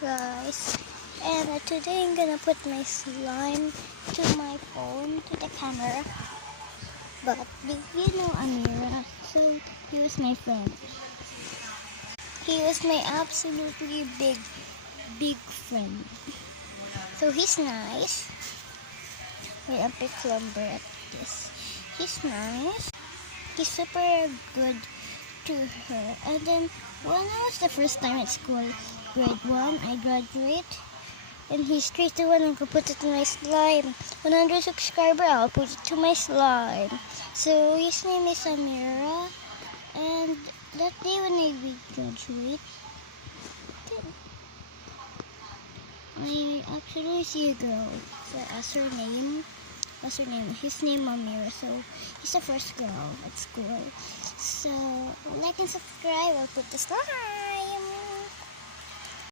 guys, and today I'm gonna put my slime to my phone, to the camera. But do you know Amira? So he was my friend. He was my absolutely big friend. So he's nice. Wait, a big lumber at this. He's nice. He's super good to her. And then when I was the first time at school, grade 1, I graduate. And he's straight to one and put it in my slime. 100 subscriber, I'll put it to my slime. So his name is Amira. And that day when I graduate, I actually see a girl. So asked her name. What's her name? His name Amira. So he's the first girl at school. So like and subscribe. I'll put the slime.